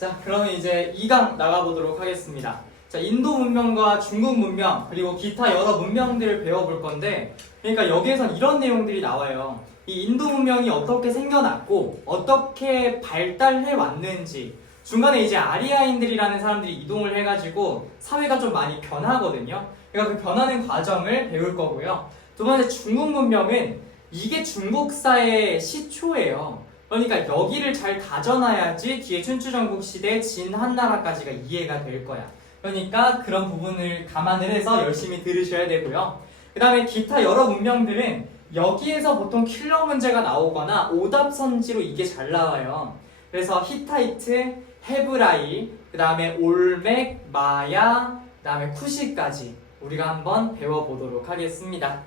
자, 그러면 이제 2강 나가보도록 하겠습니다. 자, 인도 문명과 중국 문명, 그리고 기타 여러 문명들을 배워볼 건데, 그러니까 여기에선 이런 내용들이 나와요. 이 인도 문명이 어떻게 생겨났고, 어떻게 발달해 왔는지, 중간에 이제 아리아인들이라는 사람들이 이동을 해가지고 사회가 좀 많이 변하거든요. 그러니까 그 변하는 과정을 배울 거고요. 두 번째, 중국 문명은 이게 중국사의 시초예요. 그러니까 여기를 잘 다져놔야지 뒤에 춘추전국 시대 진 한나라까지가 이해가 될 거야. 그러니까 그런 부분을 감안을 해서 열심히 들으셔야 되고요. 그 다음에 기타 여러 문명들은 여기에서 보통 킬러 문제가 나오거나 오답선지로 이게 잘 나와요. 그래서 히타이트, 헤브라이, 그 다음에 올맥, 마야, 그 다음에 쿠시까지 우리가 한번 배워보도록 하겠습니다.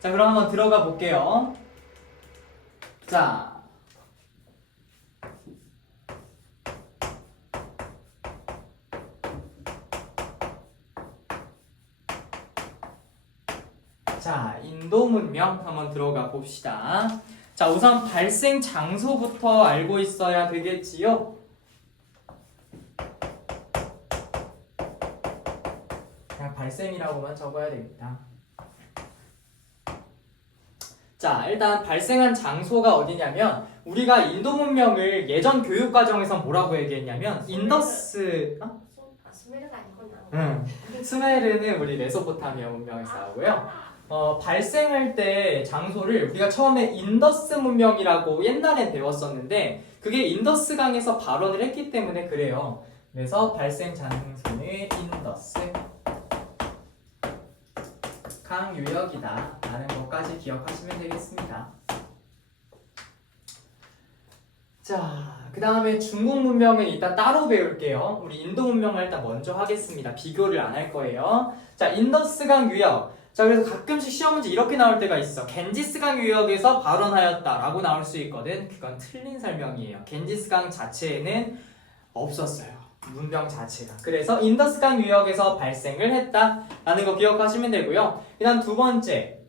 자, 그럼 한번 들어가 볼게요. 자, 인도 문명 한번 들어가 봅시다. 자, 우선 발생 장소부터 알고 있어야 되겠지요? 그냥 발생이라고만 적어야 됩니다. 자, 일단 발생한 장소가 어디냐면 우리가 인도 문명을 예전 교육 과정에서 뭐라고 얘기했냐면 인더스 수메르가 아니구나. 수메르는 우리 메소포타미아 문명에서 나오고요. 발생할 때 장소를 우리가 처음에 인더스 문명이라고 옛날엔 배웠었는데 그게 인더스 강에서 발원을 했기 때문에 그래요. 그래서 발생 장소는 인더스 강 유역이다 라는 것까지 기억하시면 되겠습니다. 자, 그 다음에 중국 문명은 이따 따로 배울게요. 우리 인도 문명을 일단 먼저 하겠습니다. 비교를 안 할 거예요. 자, 인더스강 유역. 자, 그래서 가끔씩 시험 문제 이렇게 나올 때가 있어. 겐지스강 유역에서 발원하였다 라고 나올 수 있거든. 그건 틀린 설명이에요. 겐지스강 자체에는 없었어요. 문명 자체가. 그래서 인더스강 유역에서 발생을 했다 라는 거 기억하시면 되고요. 그 다음 두 번째,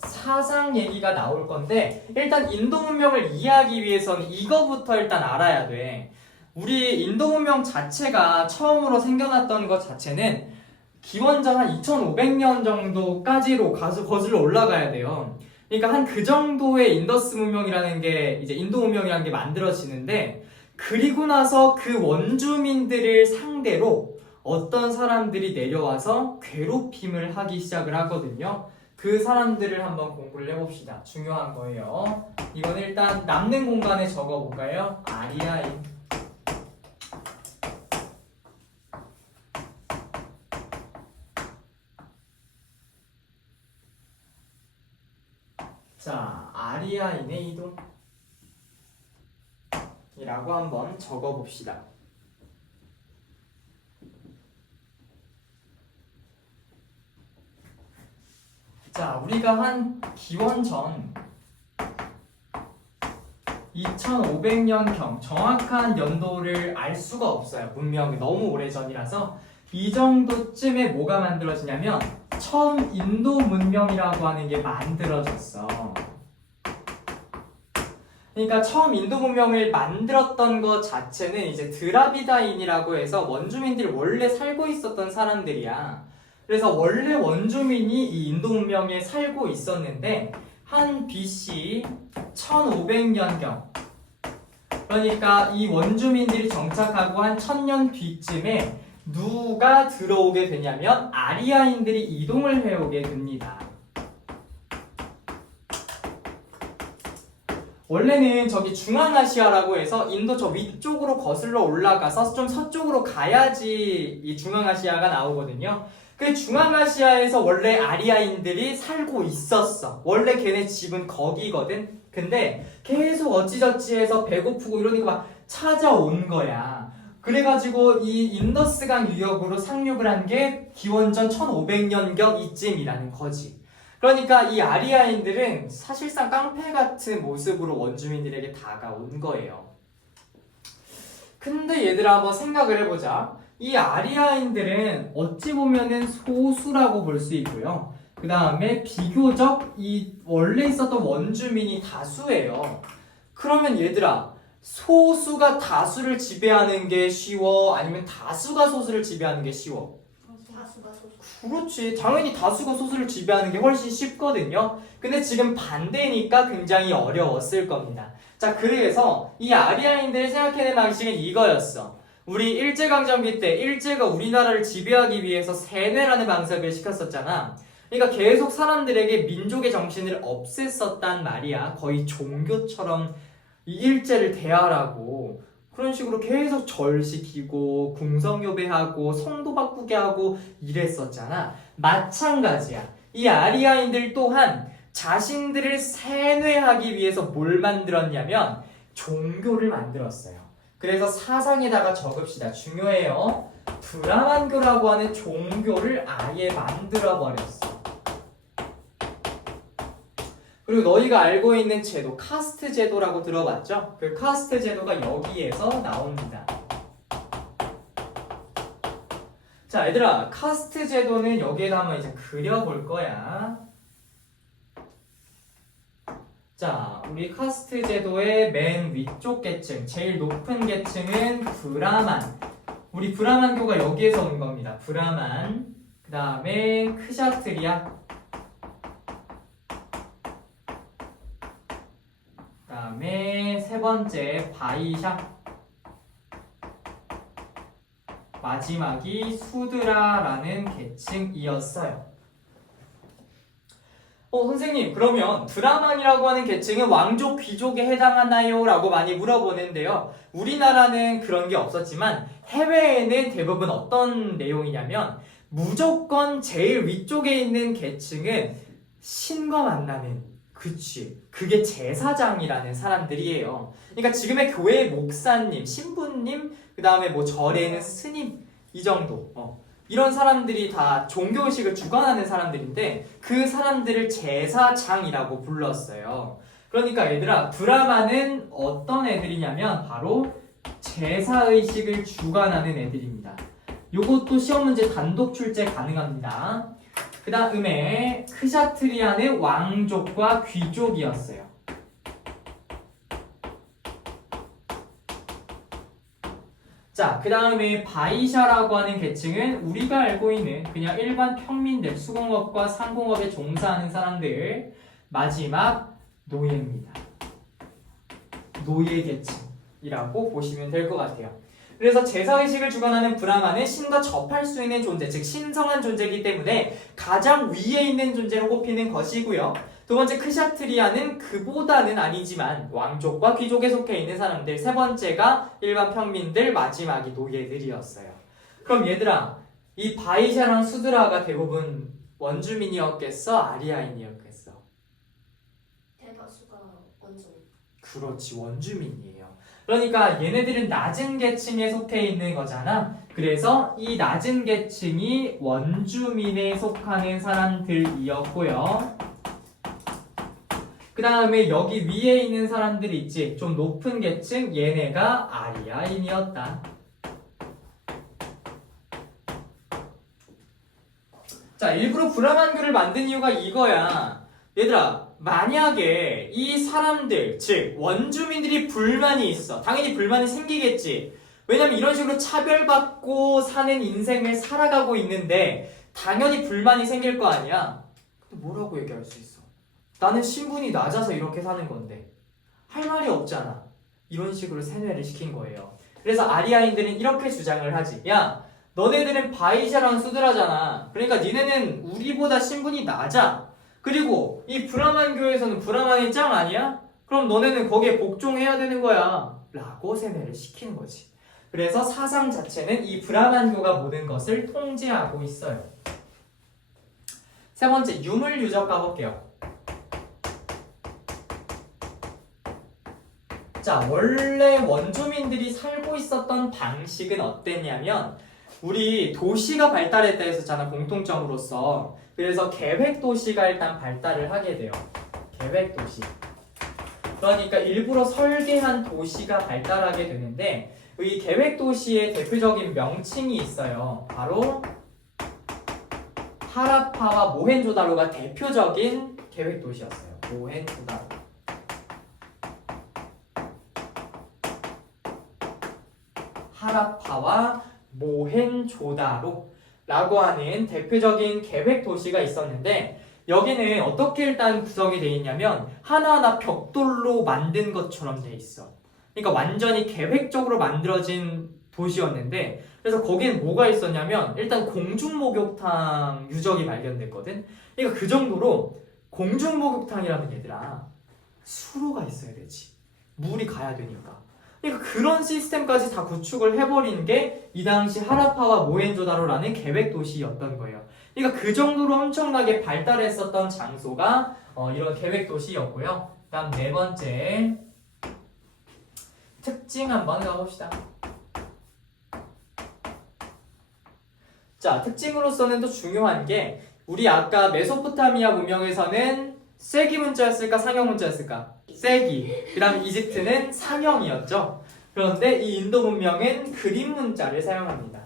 사상 얘기가 나올 건데 일단 인도 문명을 이해하기 위해서는 이거부터 일단 알아야 돼. 우리 인도 문명 자체가 처음으로 생겨났던 것 자체는 기원전 한 2500년 정도까지로 거슬러 올라가야 돼요. 그러니까 한 그 정도의 인더스 문명이라는 게 이제 인도 문명이라는 게 만들어지는데 그리고 나서 그 원주민들을 상대로 어떤 사람들이 내려와서 괴롭힘을 하기 시작을 하거든요. 그 사람들을 한번 공부를 해봅시다. 중요한 거예요. 이건 일단 남는 공간에 적어볼까요? 아리아인. 자, 아리아인의 이동 이라고 한번 적어봅시다. 자, 우리가 한 기원전 2500년경 정확한 연도를 알 수가 없어요. 문명이 너무 오래전이라서 이 정도쯤에 뭐가 만들어지냐면 처음 인도 문명이라고 하는 게 만들어졌어. 그러니까 처음 인도 문명을 만들었던 것 자체는 이제 드라비다인이라고 해서 원주민들이 원래 살고 있었던 사람들이야. 그래서 원래 원주민이 이 인도 문명에 살고 있었는데 한 BC 1500년경 그러니까 이 원주민들이 정착하고 한 1000년 뒤쯤에 누가 들어오게 되냐면 아리아인들이 이동을 해오게 됩니다. 원래는 저기 중앙아시아라고 해서 인도 저 위쪽으로 거슬러 올라가서 좀 서쪽으로 가야지 이 중앙아시아가 나오거든요. 그 중앙아시아에서 원래 아리아인들이 살고 있었어. 원래 걔네 집은 거기거든. 근데 계속 어찌저찌 해서 배고프고 이러니까 막 찾아온 거야. 그래가지고 이 인더스강 유역으로 상륙을 한 게 기원전 1500년경 이쯤이라는 거지. 그러니까 이 아리아인들은 사실상 깡패 같은 모습으로 원주민들에게 다가온 거예요. 근데 얘들아 한번 생각을 해보자. 이 아리아인들은 어찌 보면은 소수라고 볼 수 있고요. 그 다음에 비교적 이 원래 있었던 원주민이 다수예요. 그러면 얘들아, 소수가 다수를 지배하는 게 쉬워? 아니면 다수가 소수를 지배하는 게 쉬워? 다수가 소수. 그렇지. 당연히 다수가 소수를 지배하는 게 훨씬 쉽거든요. 근데 지금 반대니까 굉장히 어려웠을 겁니다. 자, 그래서 이 아리아인들이 생각해낸 방식은 이거였어. 우리 일제강점기 때 일제가 우리나라를 지배하기 위해서 세뇌라는 방식을 시켰었잖아. 그러니까 계속 사람들에게 민족의 정신을 없앴었단 말이야. 거의 종교처럼 이 일제를 대하라고. 그런 식으로 계속 절시키고 궁성요배하고 성도 바꾸게 하고 이랬었잖아. 마찬가지야. 이 아리아인들 또한 자신들을 세뇌하기 위해서 뭘 만들었냐면 종교를 만들었어요. 그래서 사상에다가 적읍시다. 중요해요. 브라만교라고 하는 종교를 아예 만들어 버렸어. 그리고 너희가 알고 있는 제도, 카스트 제도라고 들어봤죠? 그 카스트 제도가 여기에서 나옵니다. 자, 얘들아, 카스트 제도는 여기에다 한번 이제 그려볼 거야. 자, 우리 카스트 제도의 맨 위쪽 계층, 제일 높은 계층은 브라만. 우리 브라만교가 여기에서 온 겁니다. 브라만. 그 다음에 크샤트리아. 그 다음에 세 번째 바이샤. 마지막이 수드라라는 계층이었어요. 선생님, 그러면 브라만이라고 하는 계층은 왕족, 귀족에 해당하나요? 라고 많이 물어보는데요. 우리나라는 그런 게 없었지만 해외에는 대부분 어떤 내용이냐면 무조건 제일 위쪽에 있는 계층은 신과 만나는, 그치, 그게 제사장이라는 사람들이에요. 그러니까 지금의 교회 목사님, 신부님, 그 다음에 뭐 절에는 스님, 이 정도. 이런 사람들이 다 종교의식을 주관하는 사람들인데 그 사람들을 제사장이라고 불렀어요. 그러니까 얘들아, 브라만은 어떤 애들이냐면 바로 제사의식을 주관하는 애들입니다. 요것도 시험 문제 단독 출제 가능합니다. 그 다음에 크샤트리아는 왕족과 귀족이었어요. 자, 그 다음에 바이샤라고 하는 계층은 우리가 알고 있는 그냥 일반 평민들, 수공업과 상공업에 종사하는 사람들. 마지막 노예입니다. 노예 계층이라고 보시면 될 것 같아요. 그래서 제사의식을 주관하는 브라만은 신과 접할 수 있는 존재, 즉 신성한 존재이기 때문에 가장 위에 있는 존재로 꼽히는 것이고요. 두 번째 크샤트리아는 그보다는 아니지만 왕족과 귀족에 속해 있는 사람들. 세 번째가 일반 평민들, 마지막이 노예들이었어요. 그럼 얘들아, 이 바이샤랑 수드라가 대부분 원주민이었겠어? 아리아인이었겠어? 대다수가 원주민. 그렇지, 원주민이에요. 그러니까 얘네들은 낮은 계층에 속해 있는 거잖아. 그래서 이 낮은 계층이 원주민에 속하는 사람들이었고요. 그 다음에 여기 위에 있는 사람들이 있지, 좀 높은 계층, 얘네가 아리아인이었다. 자, 일부러 브라만교를 만든 이유가 이거야. 얘들아, 만약에 이 사람들, 즉 원주민들이 불만이 있어. 당연히 불만이 생기겠지. 왜냐면 이런 식으로 차별받고 사는 인생을 살아가고 있는데 당연히 불만이 생길 거 아니야. 근데 뭐라고 얘기할 수 있어? 나는 신분이 낮아서 이렇게 사는 건데 할 말이 없잖아. 이런 식으로 세뇌를 시킨 거예요. 그래서 아리아인들은 이렇게 주장을 하지. 야, 너네들은 바이샤랑 수드라잖아. 그러니까 니네는 우리보다 신분이 낮아. 그리고 이 브라만교에서는 브라만이 짱 아니야? 그럼 너네는 거기에 복종해야 되는 거야. 라고 세뇌를 시키는 거지. 그래서 사상 자체는 이 브라만교가 모든 것을 통제하고 있어요. 세 번째, 유물 유적 가볼게요. 자, 원래 원주민들이 살고 있었던 방식은 어땠냐면 우리 도시가 발달했다 했었잖아, 공통점으로서. 그래서 계획도시가 일단 발달을 하게 돼요. 계획도시. 그러니까 일부러 설계한 도시가 발달하게 되는데 이 계획도시의 대표적인 명칭이 있어요. 바로 하라파와 모헨조다로가 대표적인 계획도시였어요. 모헨조다로. 하라파와 모헨조다로라고 하는 대표적인 계획 도시가 있었는데 여기는 어떻게 일단 구성이 되어 있냐면 하나하나 벽돌로 만든 것처럼 돼 있어. 그러니까 완전히 계획적으로 만들어진 도시였는데 그래서 거기는 뭐가 있었냐면 일단 공중목욕탕 유적이 발견됐거든. 그러니까 그 정도로 공중목욕탕이라면 얘들아 수로가 있어야 되지. 물이 가야 되니까. 그러니까 그런 시스템까지 다 구축을 해버린 게 이 당시 하라파와 모헨조다로라는 계획 도시였던 거예요. 그러니까 그 정도로 엄청나게 발달했었던 장소가 이런 계획 도시였고요. 다음 네 번째 특징 한번 가봅시다. 자, 특징으로서는 또 중요한 게 우리 아까 메소포타미아 문명에서는 쇠기 문자였을까 상형 문자였을까? 쇠기. 그다음 이집트는 상형이었죠. 그런데 이 인도 문명은 그림 문자를 사용합니다.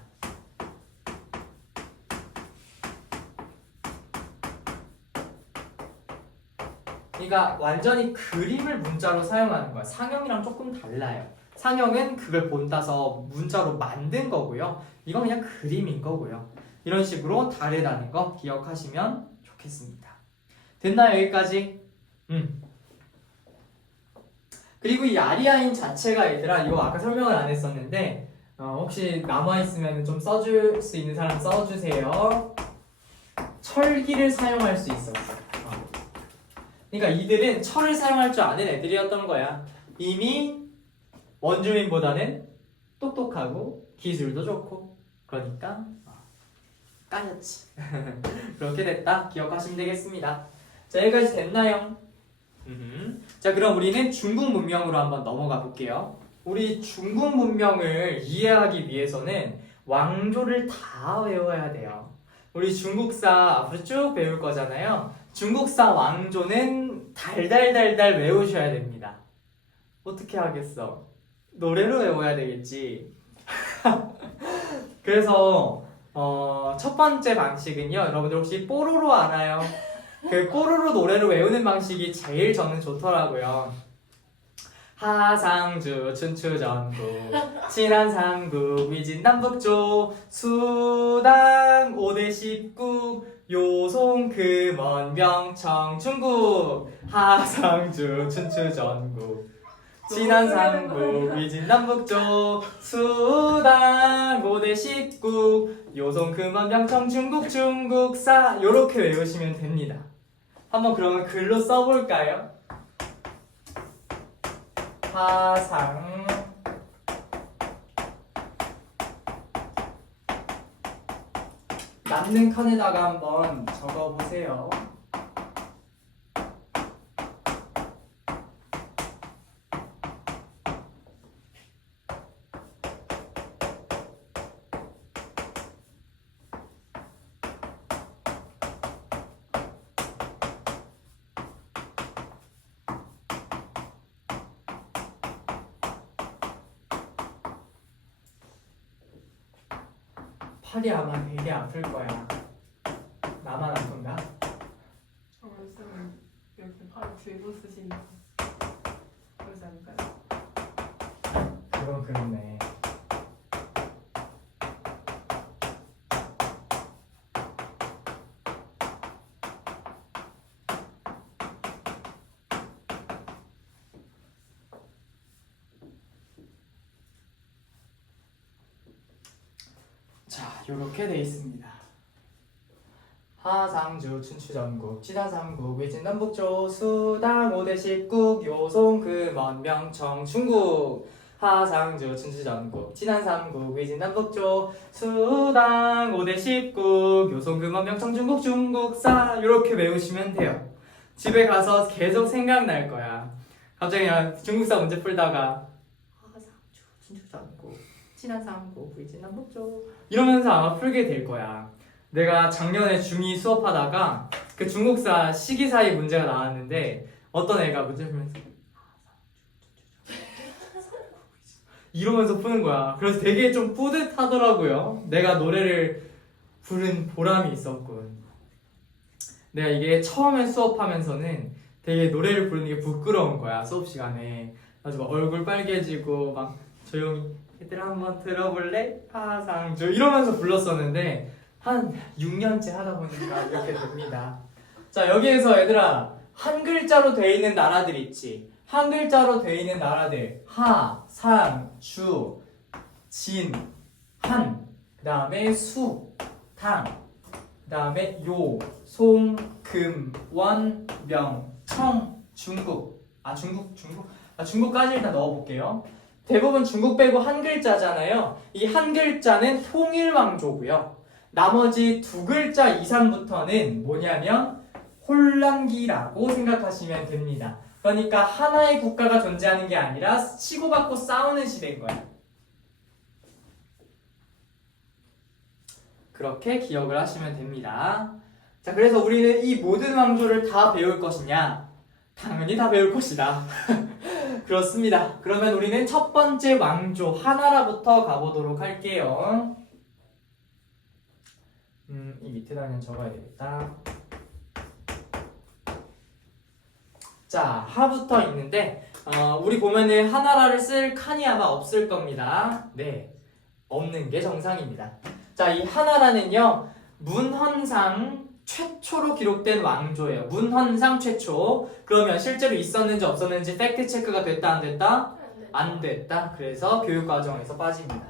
그러니까 완전히 그림을 문자로 사용하는 거야. 상형이랑 조금 달라요. 상형은 그걸 본따서 문자로 만든 거고요. 이건 그냥 그림인 거고요. 이런 식으로 다르다는 거 기억하시면 좋겠습니다. 됐나요? 여기까지? 그리고 이 아리아인 자체가 얘들아 이거 아까 설명을 안 했었는데 혹시 남아있으면 좀 써줄 수 있는 사람 써주세요. 철기를 사용할 수 있었어. 그러니까 이들은 철을 사용할 줄 아는 애들이었던 거야. 이미 원주민보다는 똑똑하고 기술도 좋고 그러니까 까였지. 그렇게 됐다 기억하시면 되겠습니다. 자 여기까지 됐나요? 자 그럼 우리는 중국 문명으로 한번 넘어가 볼게요. 우리 중국 문명을 이해하기 위해서는 왕조를 다 외워야 돼요. 우리 중국사 앞으로 쭉 배울 거잖아요. 중국사 왕조는 달달달달 외우셔야 됩니다. 어떻게 하겠어? 노래로 외워야 되겠지. 그래서 첫 번째 방식은요. 여러분들 혹시 뽀로로 알아요? 그 뽀로로 노래를 외우는 방식이 제일 저는 좋더라고요. 하상주 춘추전국 진안삼국 위진남북조 수당 5대 19 요송 금원 명청 중국 하상주 춘추전국 진안삼국 위진남북조 수당 5대 19 요송 금원 명청 중국 중국사 요렇게 외우시면 됩니다. 한번 그러면 글로 써볼까요? 하상 남는 칸에다가 한번 적어보세요. 팔이 아마 되게 아플 거야. 나만 아픈가? 말씀은 이렇게 팔을 들고 쓰시니까 그러지 않을까요? 그건 그렇네. 자, 요렇게 돼 있습니다. 하상주 춘추전국 진안삼국 위진남북조 수당 5대 19 요송 금원 명청 중국 하상주 춘추전국 진안삼국 위진남북조 수당 5대 19 요송 금원 명청 중국 중국사 이렇게 외우시면 돼요. 집에 가서 계속 생각날 거야. 갑자기 그냥 중국사 문제 풀다가 하상주 춘추전국 진안삼국 위진남북조 이러면서 아마 풀게 될 거야. 내가 작년에 중2 수업하다가 그 중국사 시기사이 문제가 나왔는데 어떤 애가 문제 풀면서 이러면서 푸는 거야. 그래서 되게 좀 뿌듯하더라고요. 내가 노래를 부른 보람이 있었군. 내가 이게 처음에 수업하면서는 되게 노래를 부르는 게 부끄러운 거야. 수업 시간에. 그래서 막 얼굴 빨개지고 막 조용히 얘들아 한번 들어볼래? 하상조 이러면서 불렀었는데 한 6년째 하다 보니까 이렇게 됩니다. 자 여기에서 얘들아 한 글자로 되어 있는 나라들 있지. 한 글자로 되어 있는 나라들 하, 상, 주, 진, 한, 그 다음에 수, 당, 그 다음에 요, 송, 금, 원, 명, 청, 중국. 중국까지 일단 넣어볼게요. 대부분 중국 빼고 한 글자잖아요. 이 한 글자는 통일왕조고요. 나머지 두 글자 이상부터는 뭐냐면 혼란기라고 생각하시면 됩니다. 그러니까 하나의 국가가 존재하는 게 아니라 치고받고 싸우는 시대인 거야. 그렇게 기억을 하시면 됩니다. 자, 그래서 우리는 이 모든 왕조를 다 배울 것이냐? 당연히 다 배울 것이다. 그렇습니다. 그러면 우리는 첫 번째 왕조 하나라부터 가보도록 할게요. 이 밑에다는 적어야 되겠다. 자, 하부터 있는데 우리 보면은 하나라를 쓸 칸이 아마 없을 겁니다. 네, 없는 게 정상입니다. 자, 이 하나라는요 문헌상 최초로 기록된 왕조예요. 문헌상 최초. 그러면 실제로 있었는지 없었는지 팩트 체크가 됐다 안 됐다? 안 됐다. 그래서 교육과정에서 빠집니다.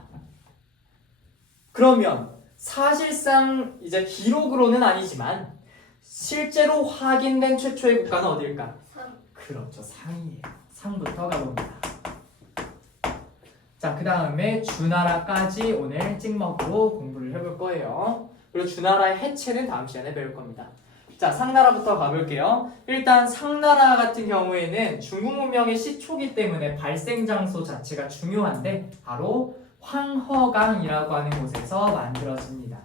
그러면 사실상 이제 기록으로는 아니지만 실제로 확인된 최초의 국가는 어딜까? 상. 그렇죠. 상이에요. 상부터 가봅니다. 자, 그 다음에 주나라까지 오늘 찍먹으로 공부를 해볼 거예요. 그리고 주나라의 해체는 다음 시간에 배울 겁니다. 자, 상나라부터 가볼게요. 일단 상나라 같은 경우에는 중국 문명의 시초기 때문에 발생 장소 자체가 중요한데 바로 황허강이라고 하는 곳에서 만들어집니다.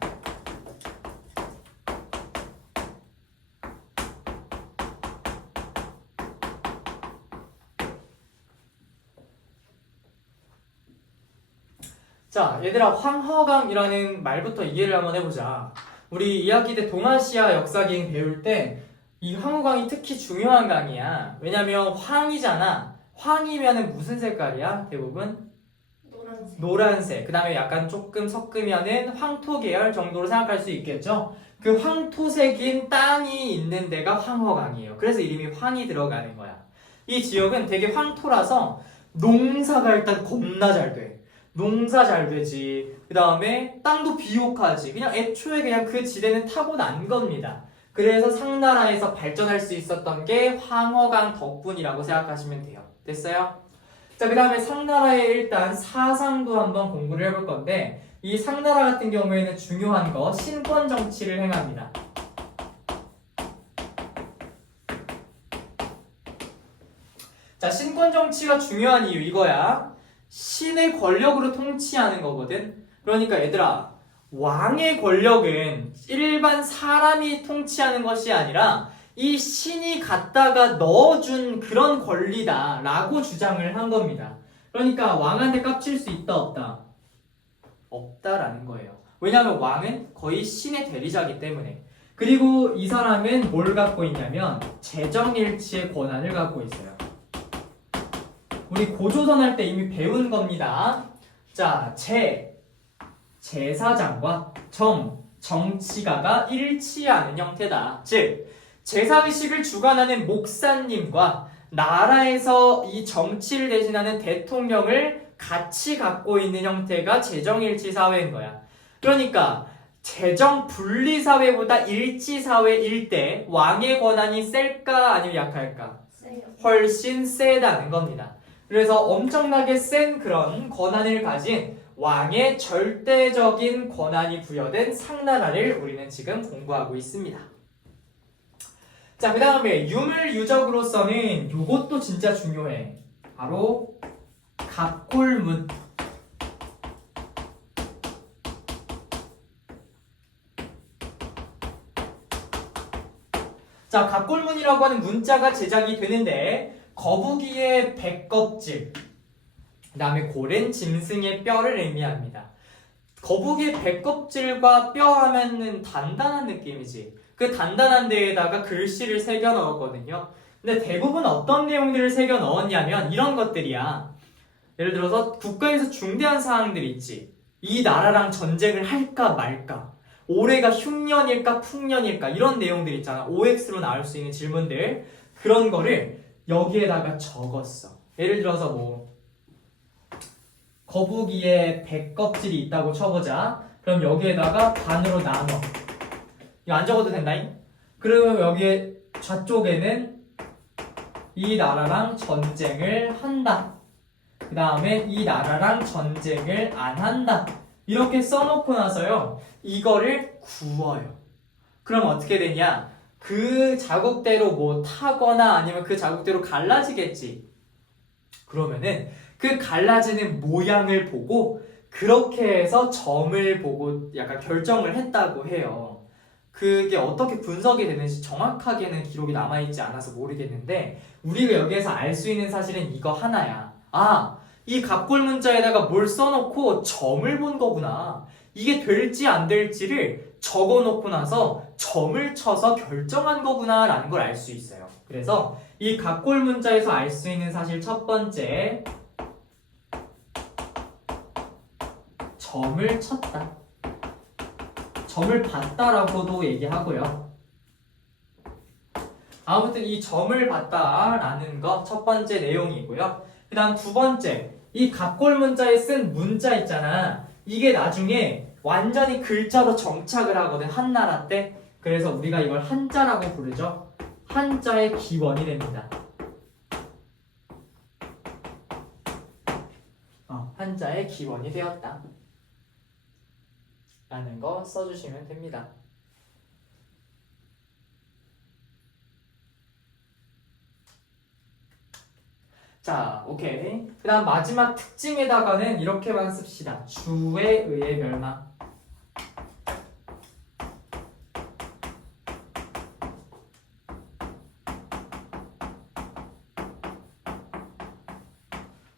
자, 얘들아 황허강이라는 말부터 이해를 한번 해보자. 우리 2학기 때 동아시아 역사기행 배울 때 이 황허강이 특히 중요한 강이야. 왜냐면 황이잖아. 황이면은 무슨 색깔이야? 대부분? 노란색. 노란색. 그 다음에 약간 조금 섞으면은 황토 계열 정도로 생각할 수 있겠죠? 그 황토색인 땅이 있는 데가 황허강이에요. 그래서 이름이 황이 들어가는 거야. 이 지역은 되게 황토라서 농사가 일단 겁나 잘 돼. 농사 잘 되지. 그 다음에 땅도 비옥하지. 그냥 애초에 그냥 그 지대는 타고난 겁니다. 그래서 상나라에서 발전할 수 있었던 게 황허강 덕분이라고 생각하시면 돼요. 됐어요? 자, 그 다음에 상나라의 일단 사상도 한번 공부를 해볼 건데 이 상나라 같은 경우에는 중요한 거 신권 정치를 행합니다. 자, 신권 정치가 중요한 이유 이거야. 신의 권력으로 통치하는 거거든. 그러니까 얘들아 왕의 권력은 일반 사람이 통치하는 것이 아니라 이 신이 갖다가 넣어준 그런 권리다 라고 주장을 한 겁니다. 그러니까 왕한테 깝칠 수 있다 없다? 없다라는 거예요. 왜냐하면 왕은 거의 신의 대리자이기 때문에. 그리고 이 사람은 뭘 갖고 있냐면 재정일치의 권한을 갖고 있어요. 우리 고조선 할 때 이미 배운 겁니다. 자, 제사장과 정치가가 일치하는 형태다. 즉, 제사의식을 주관하는 목사님과 나라에서 이 정치를 대신하는 대통령을 같이 갖고 있는 형태가 재정일치 사회인 거야. 그러니까 재정 분리 사회보다 일치 사회일 때 왕의 권한이 셀까 아니면 약할까? 세요. 훨씬 세다는 겁니다. 그래서 엄청나게 센 그런 권한을 가진 왕의 절대적인 권한이 부여된 상나라를 우리는 지금 공부하고 있습니다. 자, 그 다음에 유물유적으로서는 요것도 진짜 중요해. 바로 갑골문. 자, 갑골문이라고 하는 문자가 제작이 되는데 거북이의 배껍질, 그 다음에 고른 짐승의 뼈를 의미합니다. 거북이의 배껍질과 뼈 하면은 단단한 느낌이지. 그 단단한 데에다가 글씨를 새겨 넣었거든요. 근데 대부분 어떤 내용들을 새겨 넣었냐면 이런 것들이야. 예를 들어서 국가에서 중대한 사항들이 있지. 이 나라랑 전쟁을 할까 말까. 올해가 흉년일까 풍년일까 이런 내용들 있잖아. OX로 나올 수 있는 질문들. 그런 거를 여기에다가 적었어. 예를 들어서 뭐 거북이에 백껍질이 있다고 쳐보자. 그럼 여기에다가 반으로 나눠. 이거 안 적어도 된다잉? 그리고 여기에 좌쪽에는 이 나라랑 전쟁을 한다. 그 다음에 이 나라랑 전쟁을 안 한다. 이렇게 써놓고 나서요. 이거를 구워요. 그럼 어떻게 되냐? 그 자국대로 뭐 타거나 아니면 그 자국대로 갈라지겠지. 그러면은 그 갈라지는 모양을 보고 그렇게 해서 점을 보고 약간 결정을 했다고 해요. 그게 어떻게 분석이 되는지 정확하게는 기록이 남아있지 않아서 모르겠는데 우리가 여기에서 알 수 있는 사실은 이거 하나야. 아, 이 갑골 문자에다가 뭘 써놓고 점을 본 거구나. 이게 될지 안 될지를 적어놓고 나서 점을 쳐서 결정한 거구나 라는 걸 알 수 있어요. 그래서 이 갑골 문자에서 알 수 있는 사실 첫 번째, 점을 쳤다. 점을 봤다라고도 얘기하고요. 아무튼 이 점을 봤다라는 거 첫 번째 내용이고요. 그 다음 두 번째, 이 갑골 문자에 쓴 문자 있잖아. 이게 나중에 완전히 글자로 정착을 하거든, 한나라 때. 그래서 우리가 이걸 한자라고 부르죠. 한자의 기원이 됩니다. 한자의 기원이 되었다 라는 거 써주시면 됩니다. 자, 오케이. 그 다음 마지막 특징에다가는 이렇게만 씁시다. 주에 의해 멸망.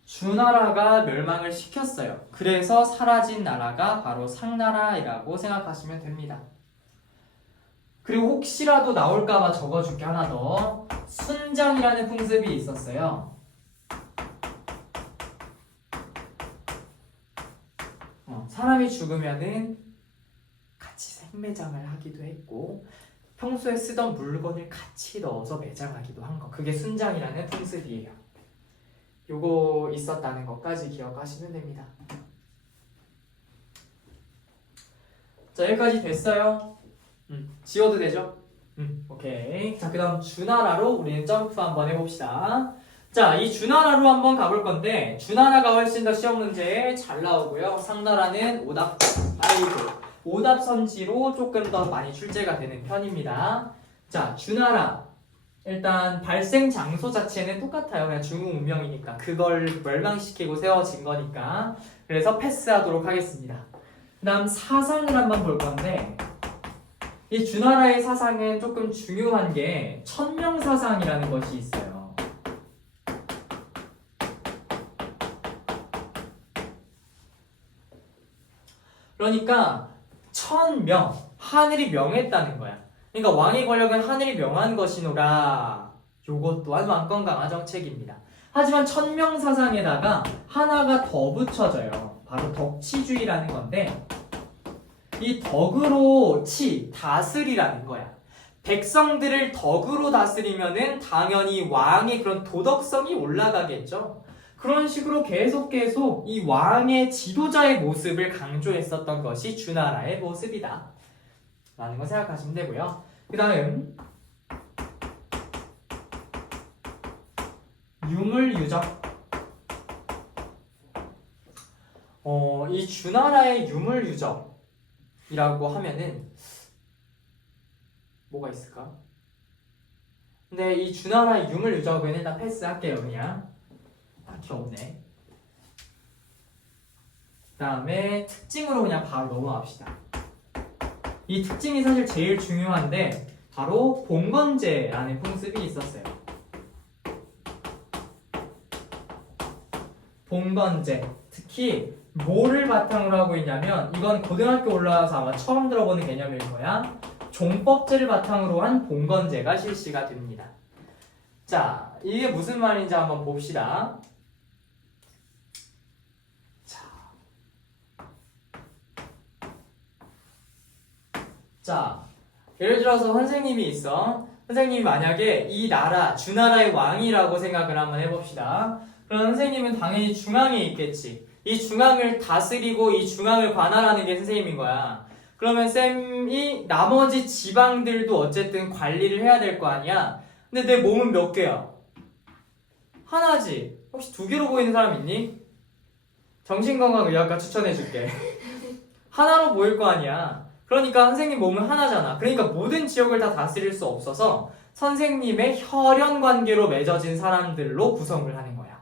주나라가 멸망을 시켰어요. 그래서 사라진 나라가 바로 상나라라고 생각하시면 됩니다. 그리고 혹시라도 나올까봐 적어줄게 하나 더. 순장이라는 풍습이 있었어요. 사람이 죽으면은 같이 생매장을 하기도 했고 평소에 쓰던 물건을 같이 넣어서 매장하기도 한 거. 그게 순장이라는 풍습이에요. 요거 있었다는 것까지 기억하시면 됩니다. 자, 여기까지 됐어요. 지워도 되죠? 오케이. 자, 그 다음 주나라로 우리는 점프 한번 해봅시다. 자, 이 주나라로 한번 가볼 건데 주나라가 훨씬 더 시험 문제에 잘 나오고요. 상나라는 오답 선지로 조금 더 많이 출제가 되는 편입니다. 자, 주나라 일단 발생 장소 자체는 똑같아요. 그냥 중국 문명이니까 그걸 멸망시키고 세워진 거니까. 그래서 패스하도록 하겠습니다. 그 다음 사상을 한번 볼 건데 이 주나라의 사상은 조금 중요한 게 천명사상이라는 것이 있어요. 그러니까 천명, 하늘이 명했다는 거야. 그러니까 왕의 권력은 하늘이 명한 것이노라. 요것 또한 왕권강화 정책입니다. 하지만 천명사상에다가 하나가 더 붙여져요. 바로 덕치주의라는 건데 이 덕으로 다스리라는 거야. 백성들을 덕으로 다스리면은 당연히 왕의 그런 도덕성이 올라가겠죠. 그런 식으로 계속 이 왕의 지도자의 모습을 강조했었던 것이 주나라의 모습이다 라는 거 생각하시면 되고요. 그 다음 유물유적. 이 주나라의 유물유적이라고 하면은 뭐가 있을까? 근데 이 주나라의 유물유적은 일단 패스할게요. 그냥 딱히 없네. 그 다음에 특징으로 그냥 바로 넘어갑시다. 이 특징이 사실 제일 중요한데 바로 봉건제라는 풍습이 있었어요. 봉건제. 특히 뭐를 바탕으로 하고 있냐면 이건 고등학교 올라와서 아마 처음 들어보는 개념일 거야. 종법제를 바탕으로 한 봉건제가 실시가 됩니다. 자, 이게 무슨 말인지 한번 봅시다. 자, 예를 들어서 선생님이 있어. 선생님이 만약에 이 나라, 주나라의 왕이라고 생각을 한번 해봅시다. 그럼 선생님은 당연히 중앙에 있겠지. 이 중앙을 다스리고 이 중앙을 관할하는 게 선생님인 거야. 그러면 쌤이 나머지 지방들도 어쨌든 관리를 해야 될 거 아니야. 근데 내 몸은 몇 개야? 하나지. 혹시 두 개로 보이는 사람 있니? 정신건강의학과 추천해줄게. 하나로 보일 거 아니야. 그러니까 선생님 몸은 하나잖아. 그러니까 모든 지역을 다 다스릴 수 없어서 선생님의 혈연 관계로 맺어진 사람들로 구성을 하는 거야.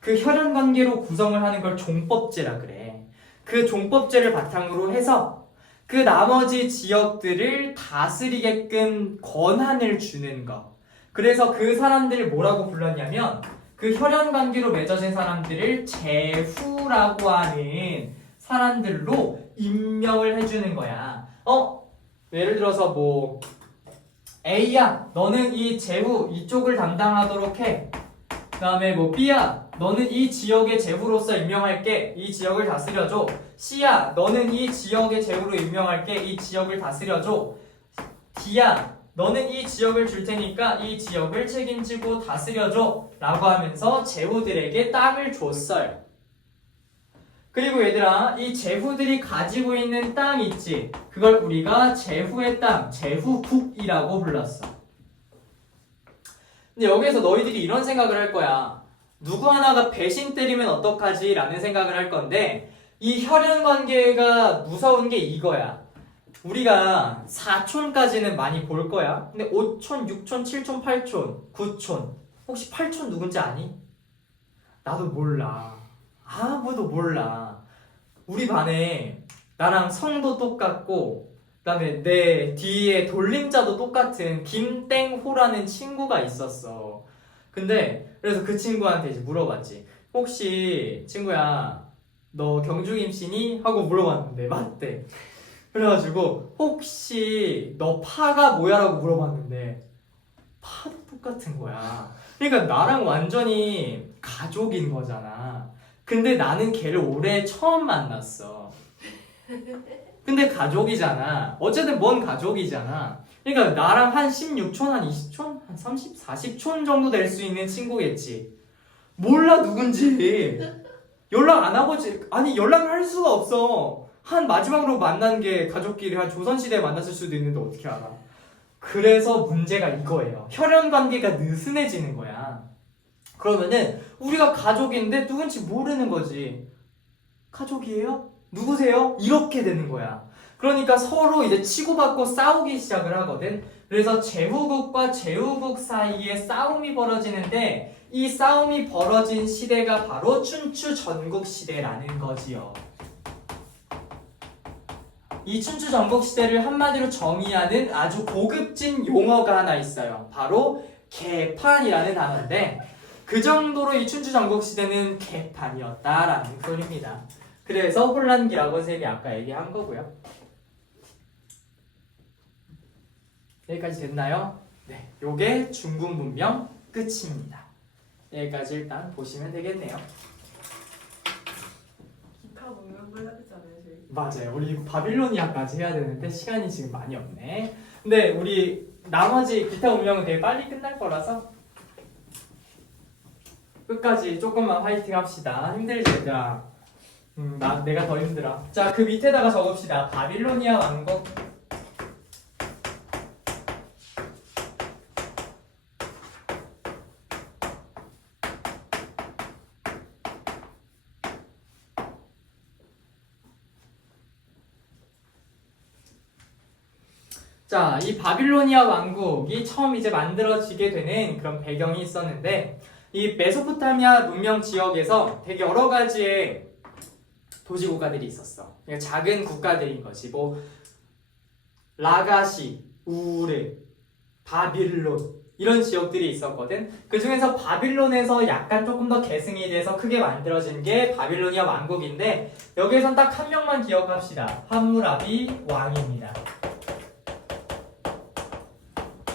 그 혈연 관계로 구성을 하는 걸 종법제라 그래. 그 종법제를 바탕으로 해서 그 나머지 지역들을 다스리게끔 권한을 주는 거. 그래서 그 사람들을 뭐라고 불렀냐면 그 혈연 관계로 맺어진 사람들을 제후라고 하는 사람들로 임명을 해주는 거야. 예를 들어서 뭐 A야, 너는 이 제후 이쪽을 담당하도록 해. 그 다음에 뭐 B야, 너는 이 지역의 제후로서 임명할게. 이 지역을 다스려줘. C야, 너는 이 지역의 제후로 임명할게. 이 지역을 다스려줘. D야, 너는 이 지역을 줄 테니까 이 지역을 책임지고 다스려줘. 라고 하면서 제후들에게 땅을 줬어요. 그리고 얘들아, 이 제후들이 가지고 있는 땅 있지? 그걸 우리가 제후의 땅, 제후국이라고 불렀어. 근데 여기에서 너희들이 이런 생각을 할 거야. 누구 하나가 배신 때리면 어떡하지? 라는 생각을 할 건데 이 혈연 관계가 무서운 게 이거야. 우리가 4촌까지는 많이 볼 거야. 근데 5촌, 6촌, 7촌, 8촌, 9촌. 혹시 8촌 누군지 아니? 나도 몰라. 아무도 몰라. 우리 반에 나랑 성도 똑같고 그다음에 내 뒤에 돌림자도 똑같은 김땡호라는 친구가 있었어. 근데 그래서 그 친구한테 이제 물어봤지. 혹시 친구야 너 경중임신이? 하고 물어봤는데 맞대. 그래가지고 혹시 너 파가 뭐야? 라고 물어봤는데 파도 똑같은 거야. 그러니까 나랑 완전히 가족인 거잖아. 근데 나는 걔를 올해 처음 만났어. 근데 가족이잖아. 어쨌든 뭔 가족이잖아. 그러니까 나랑 한 16촌, 한 20촌, 한 30, 40촌 정도 될 수 있는 친구겠지. 몰라 누군지. 연락 안 하고 아니 연락을 할 수가 없어. 한 마지막으로 만난 게 가족끼리 한 조선시대에 만났을 수도 있는데 어떻게 알아. 그래서 문제가 이거예요. 혈연 관계가 느슨해지는 거야. 그러면은 우리가 가족인데 누군지 모르는 거지. 가족이에요? 누구세요? 이렇게 되는 거야. 그러니까 서로 이제 치고받고 싸우기 시작을 하거든. 그래서 제후국과 제후국 사이에 싸움이 벌어지는데 이 싸움이 벌어진 시대가 바로 춘추 전국 시대라는 거지요. 이 춘추 전국 시대를 한마디로 정의하는 아주 고급진 용어가 하나 있어요. 바로 개판이라는 단어인데 그 정도로 이 춘추 전국 시대는 개판이었다라는 소리입니다. 그래서 혼란기라고 선생님이 아까 얘기한 거고요. 여기까지 됐나요? 네, 요게 중국 문명 끝입니다. 여기까지 일단 보시면 되겠네요. 기타 문명을 해야 되잖아요, 저희. 맞아요. 우리 바빌로니아까지 해야 되는데 시간이 지금 많이 없네. 근데 우리 나머지 기타 문명은 되게 빨리 끝날 거라서 끝까지 조금만 화이팅 합시다. 힘들지 얘들아. 내가 더 힘들어. 자, 그 밑에다가 적읍시다. 바빌로니아 왕국. 자, 이 바빌로니아 왕국이 처음 이제 만들어지게 되는 그런 배경이 있었는데 이 메소포타미아 문명 지역에서 되게 여러 가지의 도시국가들이 있었어. 그러니까 작은 국가들인 거지. 뭐 라가시, 우르, 바빌론 이런 지역들이 있었거든. 그 중에서 바빌론에서 약간 조금 더 계승이 돼서 크게 만들어진 게 바빌로니아 왕국인데 여기에선 딱 한 명만 기억합시다. 함무라비 왕입니다.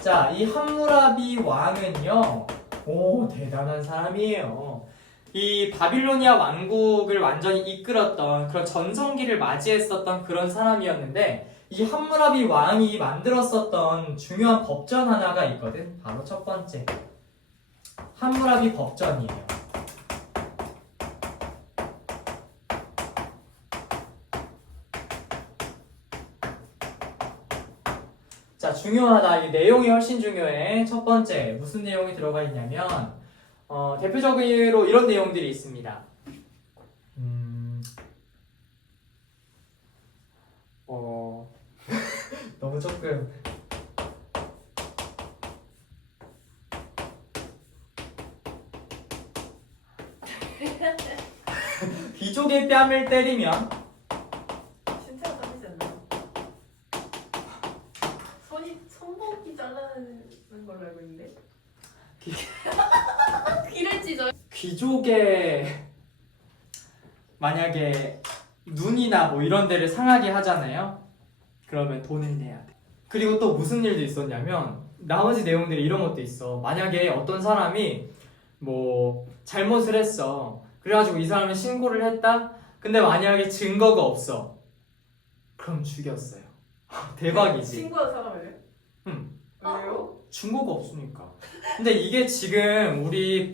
자, 이 함무라비 왕은요, 오, 대단한 사람이에요. 이 바빌로니아 왕국을 완전히 이끌었던 그런 전성기를 맞이했었던 그런 사람이었는데 이 함무라비 왕이 만들었었던 중요한 법전 하나가 있거든. 바로 첫 번째 함무라비 법전이에요. 자, 중요하다. 이 내용이 훨씬 중요해. 첫 번째 무슨 내용이 들어가 있냐면 대표적으로 이런 내용들이 있습니다. 너무 조금 귀족의 뺨을 때리면 신체가 다르지 않나요? 손목이 잘라는 걸로 알고 있는데. 귀를 찢어요. 귀족의 만약에 눈이나 뭐 이런 데를 상하게 하잖아요. 그러면 돈을 내야 돼. 그리고 또 무슨 일도 있었냐면 나머지 내용들이 이런 것도 있어. 만약에 어떤 사람이 뭐 잘못을 했어. 그래가지고 이 사람이 신고를 했다. 근데 만약에 증거가 없어. 그럼 죽였어요. 대박이지. 친구한 사람을. 응. 왜요? 증거가 없으니까. 근데 이게 지금 우리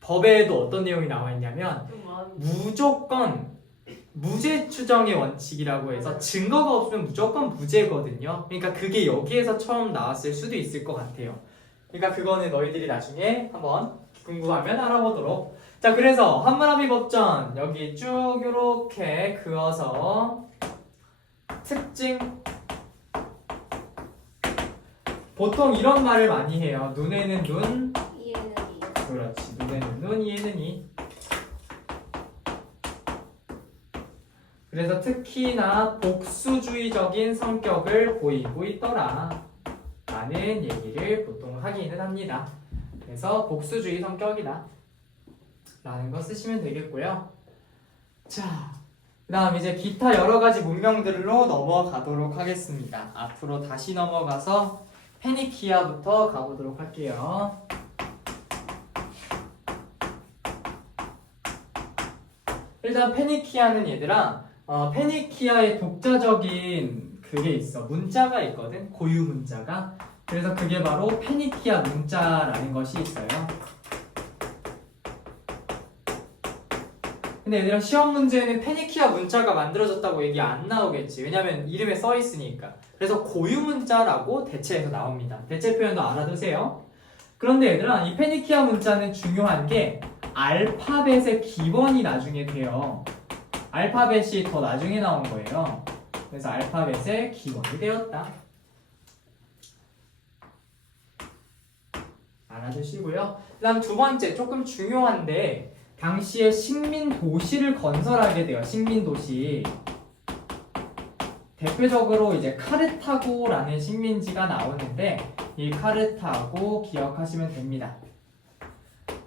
법에도 어떤 내용이 나와 있냐면 좀 많은. 무조건 무죄 추정의 원칙이라고 해서 증거가 없으면 무조건 무죄거든요. 그러니까 그게 여기에서 처음 나왔을 수도 있을 것 같아요. 그러니까 그거는 너희들이 나중에 한번 궁금하면 알아보도록. 자, 그래서 함무라비 법전 여기 쭉 이렇게 그어서 특징. 보통 이런 말을 많이 해요. 눈에는 눈, 이해는 이해. 그렇지. 눈에는 눈, 이에는 이. 그래서 특히나 복수주의적인 성격을 보이고 있더라 라는 얘기를 보통 하기는 합니다. 그래서 복수주의 성격이다 라는 거 쓰시면 되겠고요. 자, 그 다음 이제 기타 여러 가지 문명들로 넘어가도록 하겠습니다. 앞으로 다시 넘어가서 페니키아부터 가보도록 할게요. 일단 페니키아는 얘들아, 페니키아의 독자적인 그게 있어. 문자가 있거든. 고유 문자가. 그래서 그게 바로 페니키아 문자라는 것이 있어요. 근데 얘들아, 시험 문제에는 페니키아 문자가 만들어졌다고 얘기 안 나오겠지. 왜냐면 이름에 써 있으니까. 그래서 고유 문자라고 대체해서 나옵니다. 대체 표현도 알아두세요. 그런데 얘들아, 이 페니키아 문자는 중요한 게 알파벳의 기원이 나중에 돼요. 알파벳이 더 나중에 나온 거예요. 그래서 알파벳의 기원이 되었다. 알아두시고요. 그 다음 두 번째, 조금 중요한데 당시에 식민 도시를 건설하게 돼요. 식민 도시. 대표적으로 이제 카르타고라는 식민지가 나오는데 이 카르타고 기억하시면 됩니다.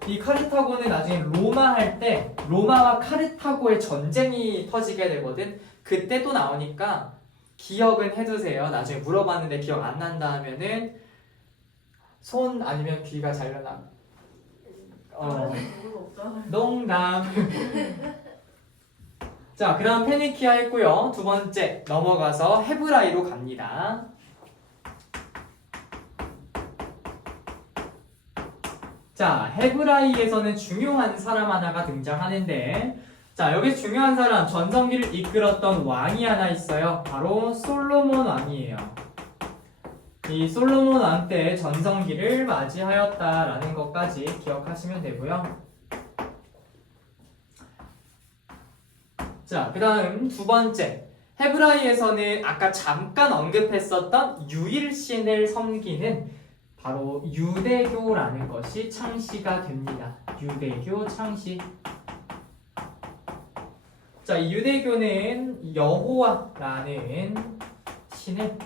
이 카르타고는 나중에 로마 할 때 로마와 카르타고의 전쟁이 터지게 되거든. 그때 또 나오니까 기억은 해두세요. 나중에 물어봤는데 기억 안 난다 하면은 손 아니면 귀가 잘려나. 그건 없잖아요. 농담. 자, 그 다음 페니키아 했고요. 두 번째 넘어가서 헤브라이로 갑니다. 자, 헤브라이에서는 중요한 사람 하나가 등장하는데, 자, 여기 중요한 사람, 전성기를 이끌었던 왕이 하나 있어요. 바로 솔로몬 왕이에요. 이 솔로몬 왕 때 전성기를 맞이하였다라는 것까지 기억하시면 되고요. 자, 그 다음 두 번째. 헤브라이에서는 아까 잠깐 언급했었던 유일신을 섬기는 바로 유대교라는 것이 창시가 됩니다. 유대교 창시. 자, 이 유대교는 여호와라는 신을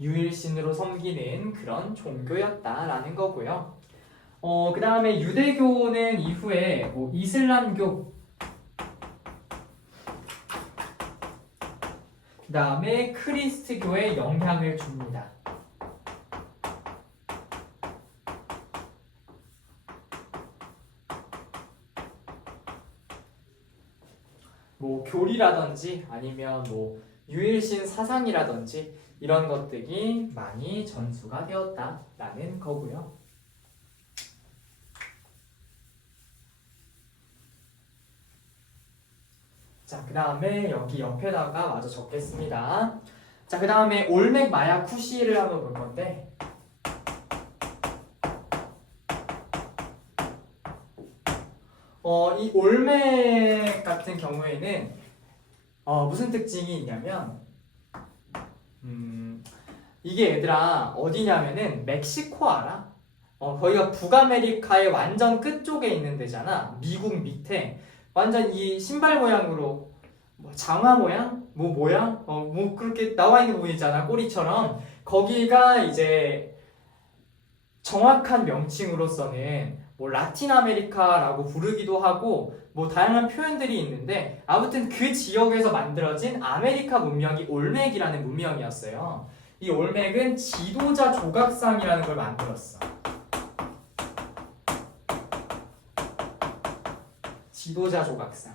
유일신으로 섬기는 그런 종교였다라는 거고요. 그 다음에 유대교는 이후에 뭐 이슬람교, 그 다음에 크리스트교에 영향을 줍니다. 뭐 교리라든지 아니면 뭐 유일신 사상이라든지 이런 것들이 많이 전수가 되었다라는 거고요. 자, 그 다음에 여기 옆에다가 마저 적겠습니다. 자, 그 다음에 올맥, 마야, 쿠시를 한번 볼 건데, 이 올맥 같은 경우에는 무슨 특징이 있냐면, 이게 얘들아 어디냐면은 멕시코 알아? 거기가 북아메리카의 완전 끝쪽에 있는 데잖아. 미국 밑에 완전 이 신발 모양으로 뭐 장화 모양? 뭐 모양? 뭐 그렇게 나와 있는 부분 있잖아. 꼬리처럼. 거기가 이제 정확한 명칭으로서는 뭐 라틴 아메리카라고 부르기도 하고 뭐 다양한 표현들이 있는데 아무튼 그 지역에서 만들어진 아메리카 문명이 올맥이라는 문명이었어요. 이 올맥은 지도자 조각상이라는 걸 만들었어. 지도자 조각상.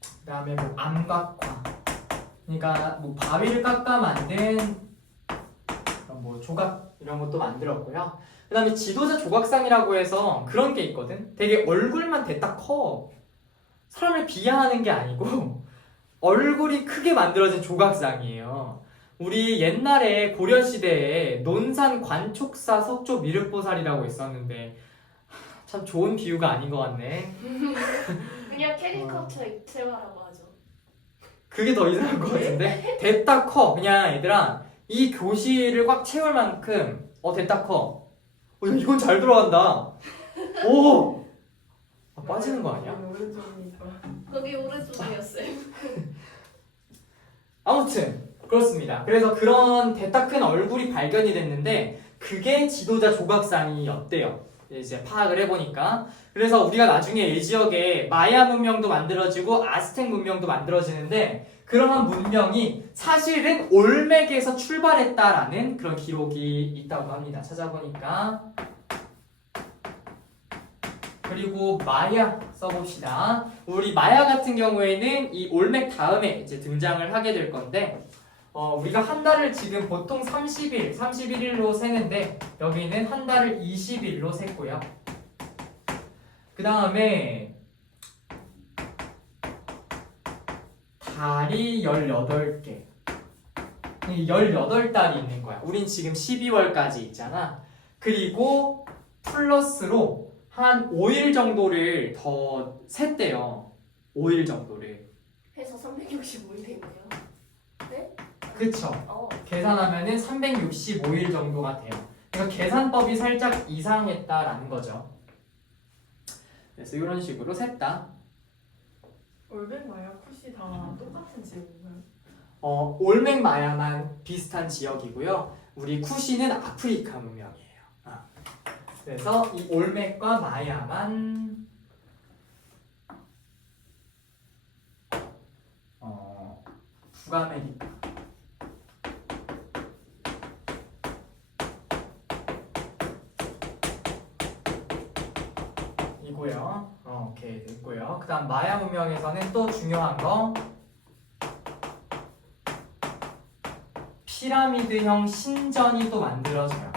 그 다음에 뭐 암각화. 그러니까 뭐 바위를 깎아 만든 뭐 조각 이런 것도 만들었고요. 그 다음에 지도자 조각상이라고 해서 그런 게 있거든. 되게 얼굴만 대딱 커. 사람을 비하하는 게 아니고 얼굴이 크게 만들어진 조각상이에요. 우리 옛날에 고려시대에 논산 관촉사 석조 미륵보살이라고 있었는데 참 좋은 비유가 아닌 것 같네. 그냥 캐리커처 입체화라고 하죠. 그게 더 이상한 것 같은데? 대딱 커. 그냥 얘들아 이 교실을 꽉 채울 만큼 대딱 커. 야, 이건 잘 들어간다. 오! 빠지는 거 아니야? 오른쪽이 좋아. 거기 오른쪽이었어요. 아무튼 그렇습니다. 그래서 그런 대딱 큰 얼굴이 발견이 됐는데 그게 지도자 조각상이었대요. 이제 파악을 해보니까. 그래서 우리가 나중에 이 지역에 마야 문명도 만들어지고 아스텍 문명도 만들어지는데 그러한 문명이 사실은 올맥에서 출발했다라는 그런 기록이 있다고 합니다. 찾아보니까. 그리고 마야 써봅시다. 우리 마야 같은 경우에는 이 올맥 다음에 이제 등장을 하게 될 건데 우리가 한 달을 지금 보통 31일로 세는데 여기는 한 달을 20일로 셌고요. 그 다음에 달이 18개. 18달이 있는 거야. 우린 지금 12월까지 있잖아. 그리고 플러스로 한 5일 정도를 더 샜대요. 5일 정도를. 해서 365일 된 거예요. 그쵸? 계산하면은 365일 정도가 돼요. 그러니까 계산법이 살짝 이상했다라는 거죠. 그래서 이런 식으로 셌다. 올백 마야 쿠시 다 똑같은 지역인가요? 올맥 마야만 비슷한 지역이고요. 우리 쿠시는 아프리카 문명이에요. 그래서 이 올맥과 마야만 북아메리카. 이고요. 오케이 됐고요. 그 다음 마야 문명에서는 또 중요한 거 피라미드형 신전이 또 만들어져요.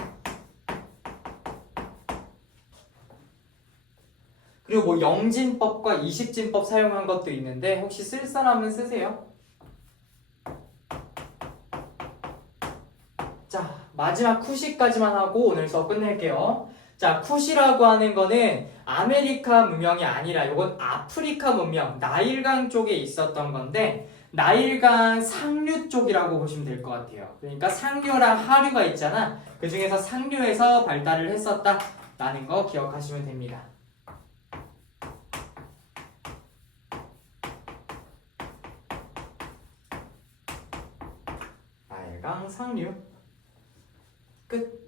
그리고 뭐 영진법과 이식진법 사용한 것도 있는데 혹시 쓸 사람은 쓰세요? 자, 마지막 쿠시까지만 하고 오늘 수업 끝낼게요. 자, 쿠시라고 하는 거는 아메리카 문명이 아니라 이건 아프리카 문명, 나일강 쪽에 있었던 건데 나일강 상류 쪽이라고 보시면 될 것 같아요. 그러니까 상류랑 하류가 있잖아. 그 중에서 상류에서 발달을 했었다라는 거 기억하시면 됩니다. 나일강 상류 끝.